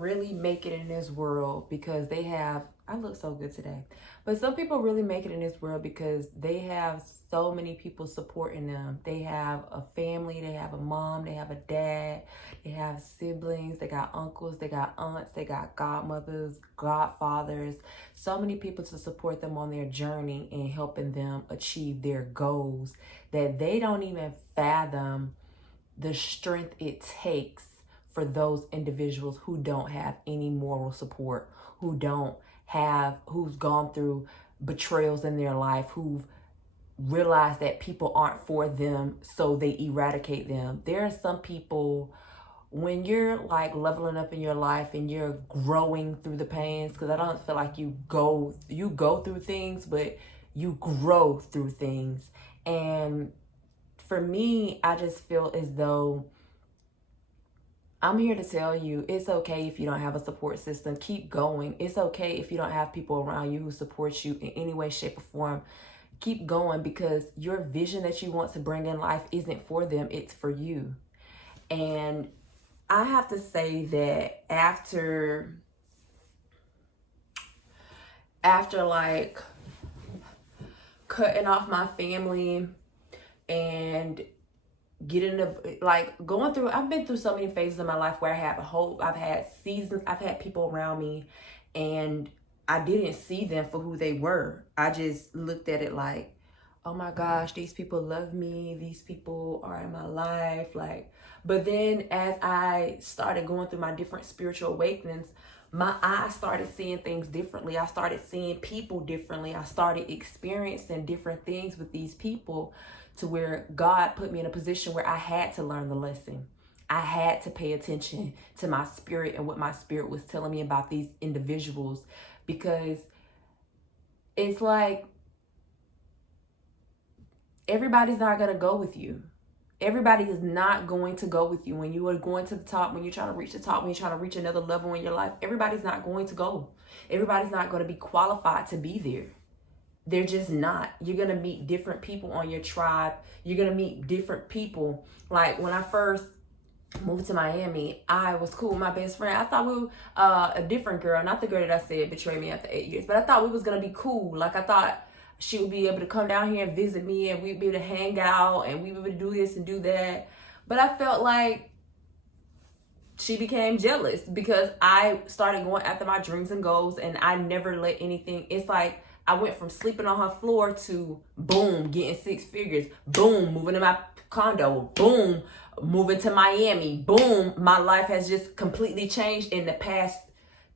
really make it in this world because they have, I look so good today, but some people really make it in this world because they have so many people supporting them. They have a family, they have a mom, they have a dad, they have siblings, they got uncles, they got aunts, they got godmothers, godfathers, so many people to support them on their journey and helping them achieve their goals that they don't even fathom the strength it takes for those individuals who don't have any moral support, who's gone through betrayals in their life, who've realized that people aren't for them, so they eradicate them. There are some people, when you're like leveling up in your life and you're growing through the pains, because I don't feel like you go through things, but you grow through things. And for me, I just feel as though I'm here to tell you, it's okay if you don't have a support system. Keep going. It's okay if you don't have people around you who support you in any way, shape, or form. Keep going, because your vision that you want to bring in life isn't for them, it's for you. And I have to say that after like cutting off my family and I've been through so many phases in my life where I've had seasons, I've had people around me and I didn't see them for who they were. I just looked at it like, oh my gosh, these people love me, these people are in my life. But then as I started going through my different spiritual awakenings, my eyes started seeing things differently. I started seeing people differently. I started experiencing different things with these people, to where God put me in a position where I had to learn the lesson. I had to pay attention to my spirit and what my spirit was telling me about these individuals, because it's like everybody's not going to go with you. Everybody is not going to go with you when you are going to the top, when you're trying to reach the top, when you're trying to reach another level in your life. Everybody's not going to go. Everybody's not going to be qualified to be there. They're just not. You're going to meet different people on your tribe. You're going to meet different people. Like when I first moved to Miami, I was cool with my best friend. I thought we were a different girl, not the girl that I said betrayed me after 8 years, but I thought we was going to be cool. Like I thought she would be able to come down here and visit me and we'd be able to hang out and we'd be able to do this and do that. But I felt like she became jealous because I started going after my dreams and goals, and I never let anything, it's like I went from sleeping on her floor to boom, getting 6 figures, boom, moving to my condo, boom, moving to Miami, boom. My life has just completely changed in the past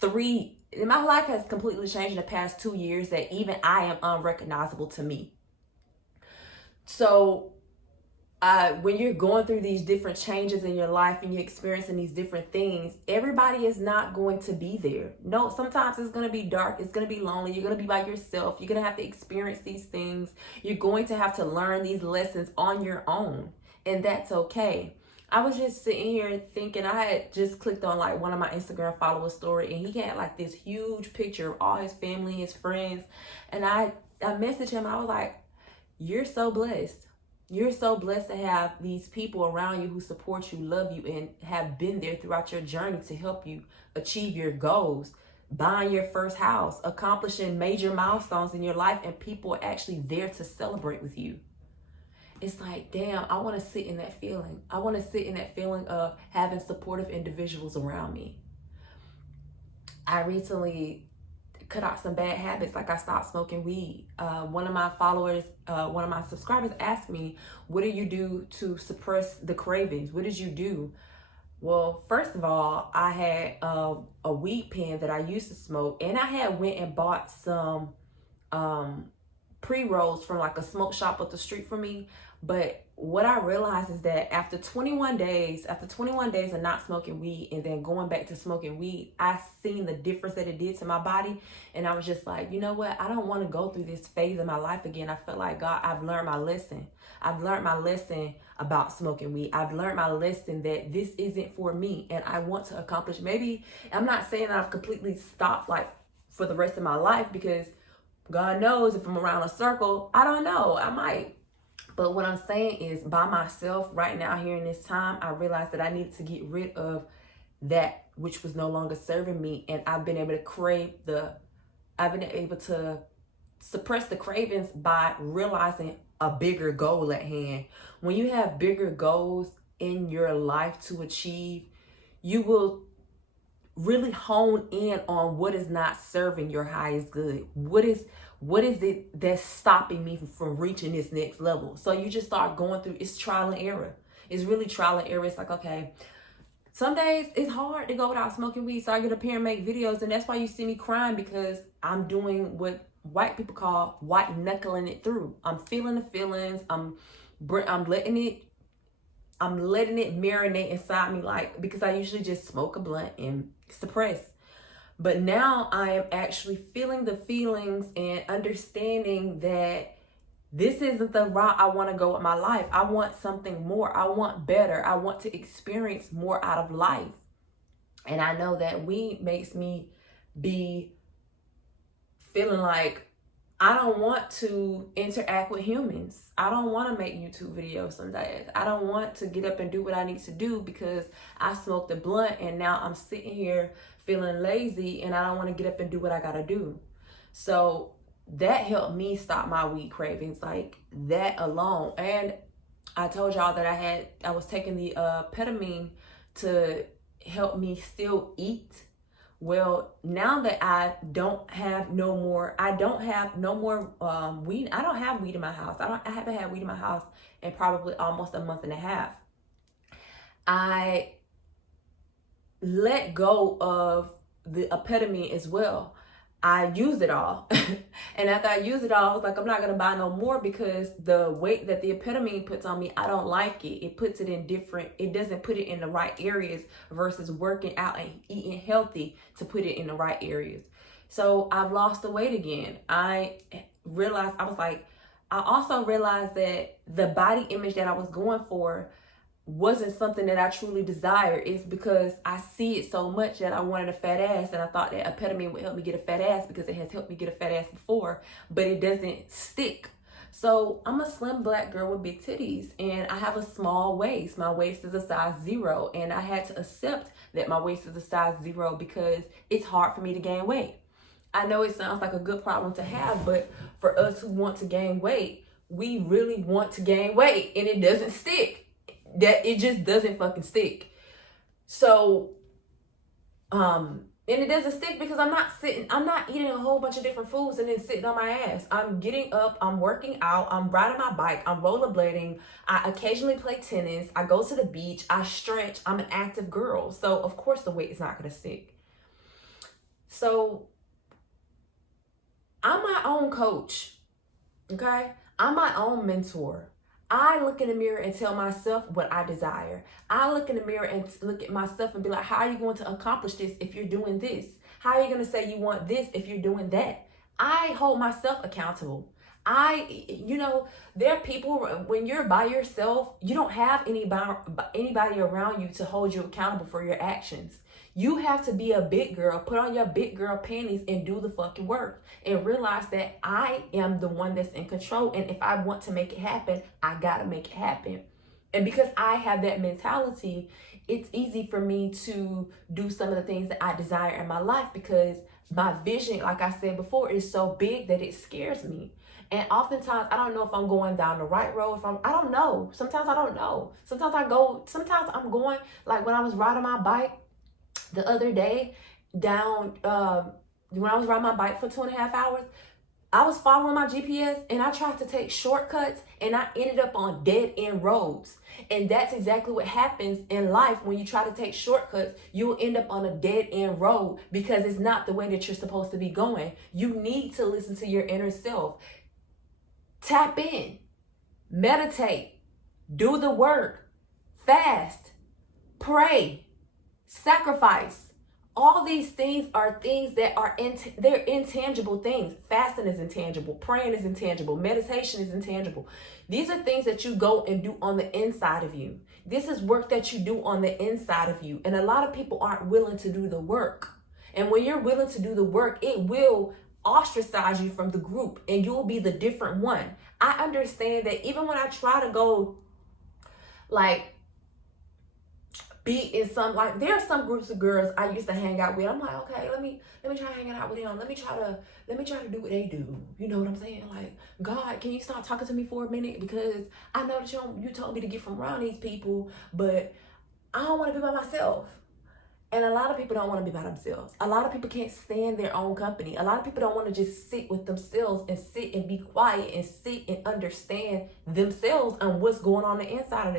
3 my life has completely changed in the past 2 years, that even I am unrecognizable to me. So when you're going through these different changes in your life and you're experiencing these different things, everybody is not going to be there. No, sometimes it's going to be dark. It's going to be lonely. You're going to be by yourself. You're going to have to experience these things. You're going to have to learn these lessons on your own, and that's okay. I was just sitting here thinking, I had just clicked on like one of my Instagram followers' story, and he had like this huge picture of all his family, his friends. And I messaged him. I was like, you're so blessed. You're so blessed to have these people around you who support you, love you, and have been there throughout your journey to help you achieve your goals, buying your first house, accomplishing major milestones in your life, and people are actually there to celebrate with you. It's like, damn, I want to sit in that feeling. I want to sit in that feeling of having supportive individuals around me. I recently cut out some bad habits, like I stopped smoking weed. One of my subscribers asked me, what do you do to suppress the cravings? What did you do? Well, first of all, I had a weed pen that I used to smoke, and I had went and bought some pre-rolls from like a smoke shop up the street from me. But what I realized is that after 21 days of not smoking weed and then going back to smoking weed, I seen the difference that it did to my body. And I was just like, you know what? I don't want to go through this phase of my life again. I felt like, God, I've learned my lesson. I've learned my lesson about smoking weed. I've learned my lesson that this isn't for me. And I want to accomplish, maybe, I'm not saying that I've completely stopped like for the rest of my life, because God knows if I'm around a circle, I don't know, I might. But what I'm saying is, by myself right now here in this time, I realized that I needed to get rid of that which was no longer serving me. And I've been able to suppress the cravings by realizing a bigger goal at hand. When you have bigger goals in your life to achieve, you will really hone in on what is not serving your highest good. What is it that's stopping me from reaching this next level? So you just start going through, it's trial and error. It's really trial and error. It's like, okay, some days it's hard to go without smoking weed. So I get up here and make videos, and that's why you see me crying, because I'm doing what white people call white knuckling it through. I'm feeling the feelings. I'm letting it marinate inside me, like, because I usually just smoke a blunt and suppress. But now I am actually feeling the feelings and understanding that this isn't the route I want to go with my life. I want something more. I want better. I want to experience more out of life. And I know that weed makes me be feeling like I don't want to interact with humans. I don't want to make YouTube videos some days. I don't want to get up and do what I need to do because I smoked a blunt and now I'm sitting here feeling lazy and I don't want to get up and do what I got to do. So that helped me stop my weed cravings, like that alone. And I told y'all that I was taking the ketamine to help me still eat. Well, now that I don't have no more weed. I don't have weed in my house. I haven't had weed in my house in probably almost a month and a half. I let go of the ketamine as well. I used it all. And after I used it all, I was like, I'm not going to buy no more, because the weight that the ketamine puts on me, I don't like it. It puts it in it doesn't put it in the right areas versus working out and eating healthy to put it in the right areas. So I've lost the weight again. I also realized that the body image that I was going for wasn't something that I truly desire. It's because I see it so much that I wanted a fat ass, and I thought that ketamine would help me get a fat ass because it has helped me get a fat ass before, but it doesn't stick. So I'm a slim black girl with big titties, and I have a small waist. My waist is a size 0, and I had to accept that my waist is a size 0 because it's hard for me to gain weight. I know it sounds like a good problem to have, but for us who want to gain weight, we really want to gain weight, and it doesn't stick. That it just doesn't fucking stick. So, and it doesn't stick because I'm not eating a whole bunch of different foods and then sitting on my ass. I'm getting up, I'm working out, I'm riding my bike, I'm rollerblading, I occasionally play tennis, I go to the beach, I stretch, I'm an active girl. So of course the weight is not gonna stick. So I'm my own coach, okay? I'm my own mentor. I look in the mirror and tell myself what I desire. I look in the mirror and look at myself and be like, how are you going to accomplish this if you're doing this? How are you going to say you want this if you're doing that? I hold myself accountable. There are people, when you're by yourself, you don't have anybody around you to hold you accountable for your actions. You have to be a big girl, put on your big girl panties and do the fucking work and realize that I am the one that's in control. And if I want to make it happen, I gotta make it happen. And because I have that mentality, it's easy for me to do some of the things that I desire in my life because my vision, like I said before, is so big that it scares me. And oftentimes, I don't know if I'm going down the right road. I don't know. Sometimes I don't know. Sometimes I'm going, like when I was riding my bike the other day down, when I was riding my bike for 2.5 hours, I was following my GPS and I tried to take shortcuts and I ended up on dead end roads. And that's exactly what happens in life. When you try to take shortcuts, you'll end up on a dead end road because it's not the way that you're supposed to be going. You need to listen to your inner self. Tap in, meditate, do the work, fast, pray, sacrifice. All these things are things that are they're intangible things. Fasting is intangible. Praying is intangible. Meditation is intangible. These are things that you go and do on the inside of you. This is work that you do on the inside of you. And a lot of people aren't willing to do the work. And when you're willing to do the work, it will ostracize you from the group and you'll be the different one. I understand that even when I try to go like be in some, like, there are some groups of girls I used to hang out with. I'm like, okay, let me try hanging out with them. Let me try to do what they do. You know what I'm saying? Like, God, can you stop talking to me for a minute? Because I know that you told me to get from around these people, but I don't want to be by myself. And a lot of people don't want to be by themselves. A lot of people can't stand their own company. A lot of people don't want to just sit with themselves and sit and be quiet and sit and understand themselves and what's going on the inside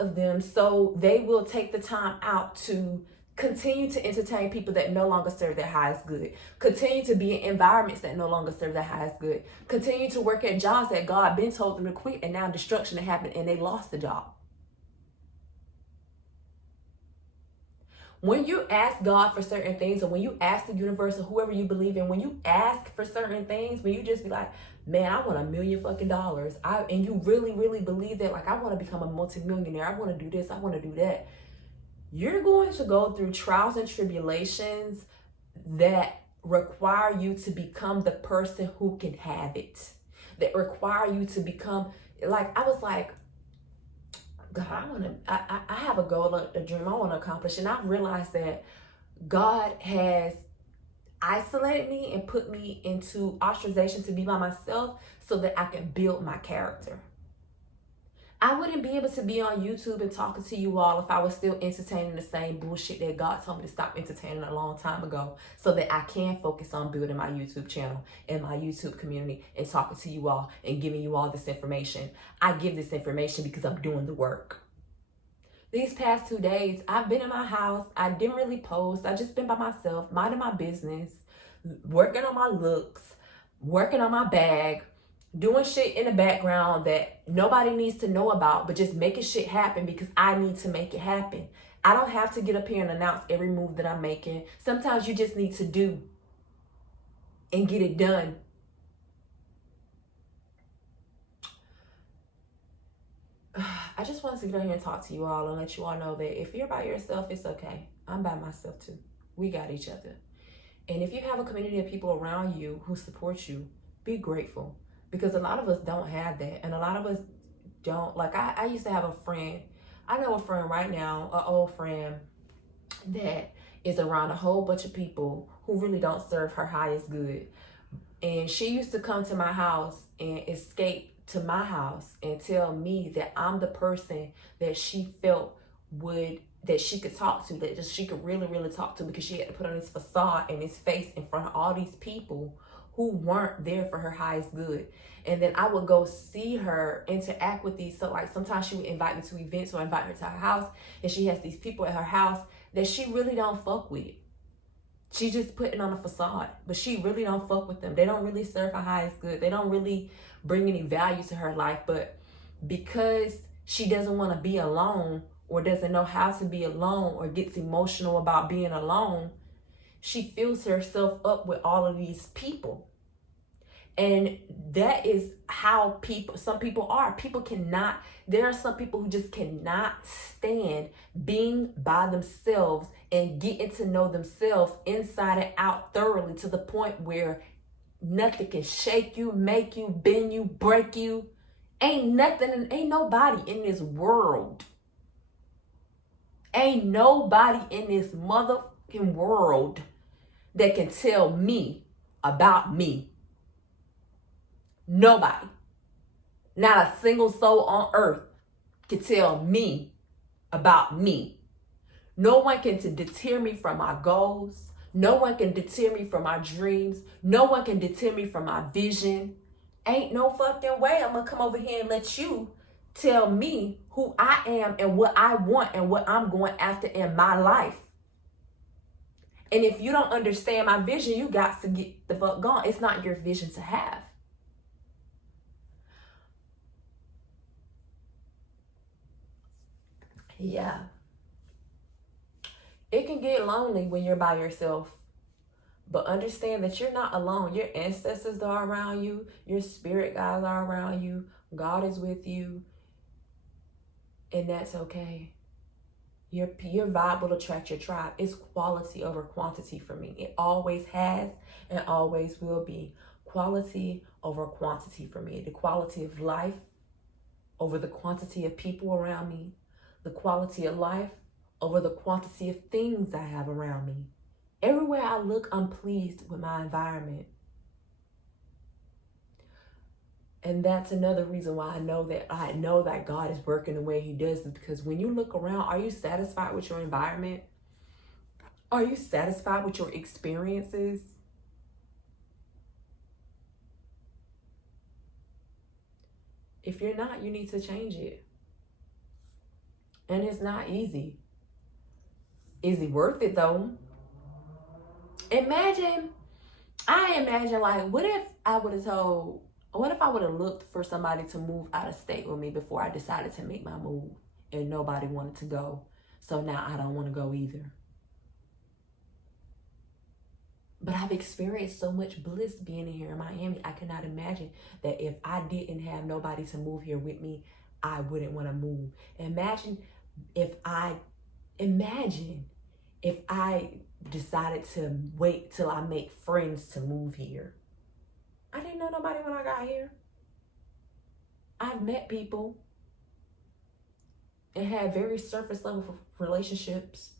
of them, so they will take the time out to continue to entertain people that no longer serve their highest good, continue to be in environments that no longer serve their highest good, continue to work at jobs that God been told them to quit, and now destruction happened and they lost the job. When you ask God for certain things, or when you ask the universe or whoever you believe in, when you ask for certain things, when you just be like, man, I want $1 million fucking dollars, and you really, really believe that, like, I want to become a multimillionaire, I want to do this, I want to do that, you're going to go through trials and tribulations that require you to become the person who can have it, that require you to become, like, I was like, God, I have a goal, a dream I want to accomplish. And I've realized that God has isolated me and put me into ostracization to be by myself so that I can build my character. I wouldn't be able to be on YouTube and talking to you all if I was still entertaining the same bullshit that God told me to stop entertaining a long time ago, so that I can focus on building my YouTube channel and my YouTube community and talking to you all and giving you all this information. I give this information because I'm doing the work. These past 2 days, I've been in my house. I didn't really post. I just been by myself, minding my business, working on my looks, working on my bag, doing shit in the background that nobody needs to know about, but just making shit happen because I need to make it happen. I don't have to get up here and announce every move that I'm making. Sometimes you just need to do and get it done. I just wanted to get out here and talk to you all and let you all know that if you're by yourself, it's okay. I'm by myself too. We got each other. And if you have a community of people around you who support you, be grateful. Because a lot of us don't have that. And a lot of us don't. Like, I used to have a friend. I know a friend right now, an old friend, that is around a whole bunch of people who really don't serve her highest good. And she used to come to my house and escape to my house and tell me that I'm the person that she felt that she could talk to, that she could really, really talk to, because she had to put on this facade and this face in front of all these people who weren't there for her highest good. And then I would go see her interact with these. So, like, sometimes she would invite me to events or invite her to her house, and she has these people at her house that she really don't fuck with. She's just putting on a facade, but she really don't fuck with them. They don't really serve her highest good. They don't really bring any value to her life. But because she doesn't want to be alone, or doesn't know how to be alone, or gets emotional about being alone, she fills herself up with all of these people. And that is how some people are. There are some people who just cannot stand being by themselves and getting to know themselves inside and out thoroughly, to the point where nothing can shake you, make you, bend you, break you. Ain't nobody in this world. Ain't nobody in this motherfucking world that can tell me about me. Nobody. Not a single soul on earth can tell me about me. No one can deter me from my goals. No one can deter me from my dreams. No one can deter me from my vision. Ain't no fucking way I'm gonna come over here and let you tell me who I am and what I want and what I'm going after in my life. And if you don't understand my vision, you got to get the fuck gone. It's not your vision to have. Yeah. It can get lonely when you're by yourself. But understand that you're not alone. Your ancestors are around you. Your spirit guides are around you. God is with you. And that's okay. Your vibe will attract your tribe. It's quality over quantity for me. It always has and always will be. Quality over quantity for me. The quality of life over the quantity of people around me. the quality of life over the quantity of things I have around me. Everywhere I look, I'm pleased with my environment. And that's another reason why I know that God is working the way he does, because when you look around, are you satisfied with your environment? Are you satisfied with your experiences? If you're not, you need to change it. And it's not easy. Is it worth it though? I imagine like, what if I would have looked for somebody to move out of state with me before I decided to make my move and nobody wanted to go? So now I don't want to go either. But I've experienced so much bliss being here in Miami. I cannot imagine that if I didn't have nobody to move here with me, I wouldn't want to move. Imagine if I decided to wait till I make friends to move here. I didn't know nobody when I got here. I've met people and had very surface level relationships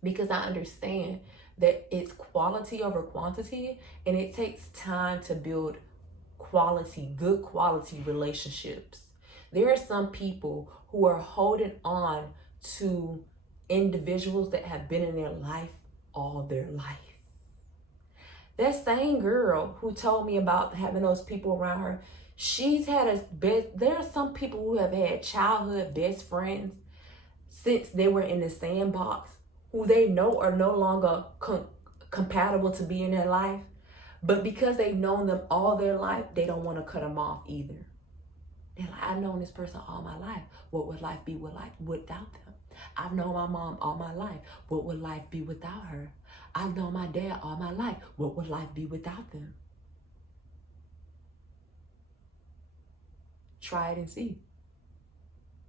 because I understand that it's quality over quantity, and it takes time to build good quality relationships. There are some people who are holding on to individuals that have been in their life all their life. That same girl who told me about having those people around her, there are some people who have had childhood best friends since they were in the sandbox, who they know are no longer compatible to be in their life. But because they've known them all their life, they don't want to cut them off either. They're like, I've known this person all my life. What would life be like without them? I've known my mom all my life. What would life be without her? I've known my dad all my life. What would life be without them? Try it and see.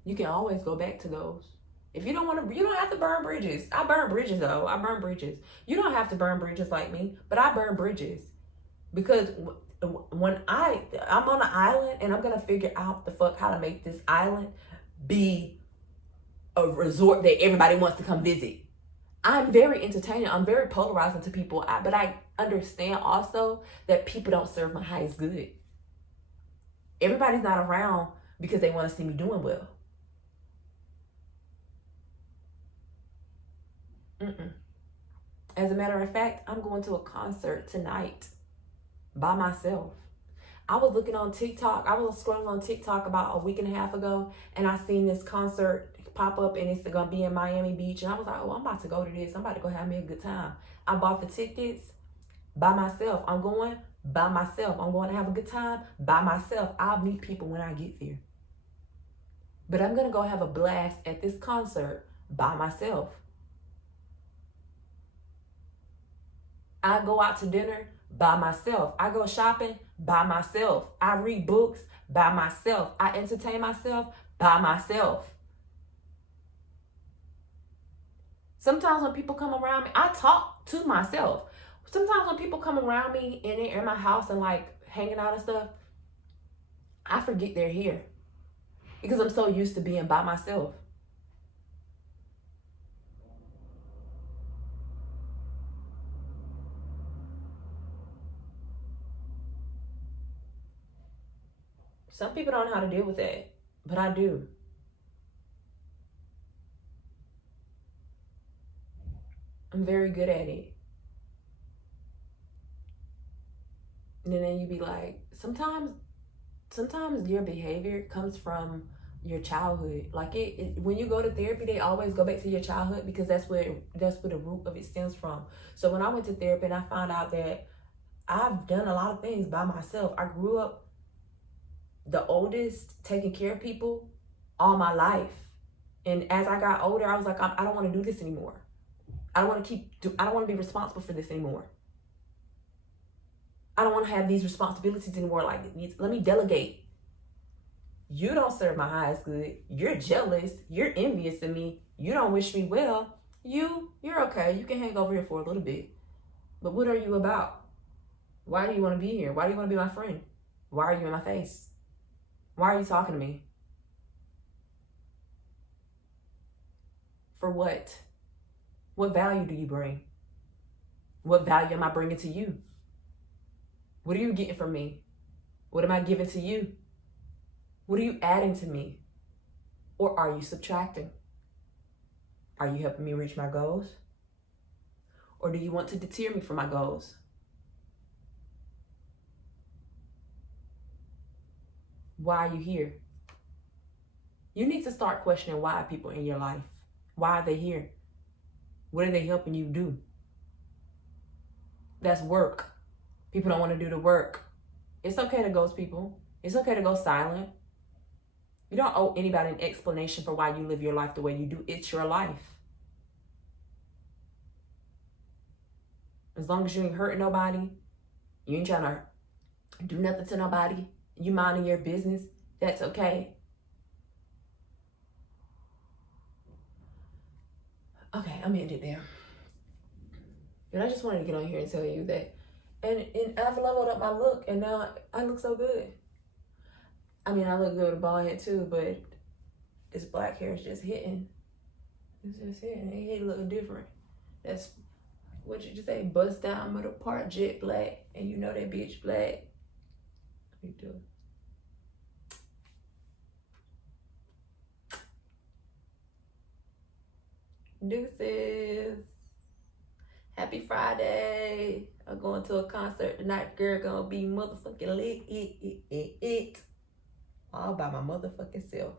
You can always go back to those. If you don't want to, you don't have to burn bridges. I burn bridges though. I burn bridges. You don't have to burn bridges like me, but I burn bridges. Because when I'm on an island and I'm going to figure out how to make this island be a resort that everybody wants to come visit. I'm very entertaining. I'm very polarizing to people, but I understand also that people don't serve my highest good. Everybody's not around because they want to see me doing well. As a matter of fact, I'm going to a concert tonight by myself. I was looking on TikTok. I was scrolling on TikTok about a week and a half ago, and I seen this concert pop up, and it's going to be in Miami Beach. And I was like, oh, I'm about to go to this. I'm about to go have me a good time. I bought the tickets by myself. I'm going by myself. I'm going to have a good time by myself. I'll meet people when I get there. But I'm going to go have a blast at this concert by myself. I go out to dinner by myself. I go shopping by myself. I read books by myself. I entertain myself by myself. Sometimes when people come around me, I talk to myself. Sometimes when people come around me and they're in my house and like hanging out and stuff, I forget they're here because I'm so used to being by myself. Some people don't know how to deal with that, but I do. I'm very good at it. And then you be like, sometimes your behavior comes from your childhood. Like when you go to therapy, they always go back to your childhood because that's where the root of it stems from. So when I went to therapy and I found out that I've done a lot of things by myself. I grew up the oldest, taking care of people all my life. And as I got older, I was like, I don't want to do this anymore. I don't want to be responsible for this anymore. I don't want to have these responsibilities anymore. Like, let me delegate. You don't serve my highest good. You're jealous. You're envious of me. You don't wish me well. You're okay. You can hang over here for a little bit. But what are you about? Why do you want to be here? Why do you want to be my friend? Why are you in my face? Why are you talking to me? For what? What value do you bring? What value am I bringing to you? What are you getting from me? What am I giving to you? What are you adding to me? Or are you subtracting? Are you helping me reach my goals? Or do you want to deter me from my goals? Why are you here? You need to start questioning why people in your life. Why are they here? What are they helping you do? That's work. People don't want to do the work. It's okay to ghost people. It's okay to go silent. You don't owe anybody an explanation for why you live your life the way you do. It's your life. As long as you ain't hurting nobody, you ain't trying to do nothing to nobody, you minding your business, that's okay. Okay, I'm ending there. And I just wanted to get on here and tell you that, and I've leveled up my look, and now I look so good. I mean, I look good with a bald head too, but this black hair is just hitting. It's just hitting. It ain't looking different. That's what you just say, bust down middle part, jet black, and you know that bitch black. You do. Deuces. Happy Friday. I'm going to a concert tonight. Girl gonna be motherfucking lit. All by my motherfucking self.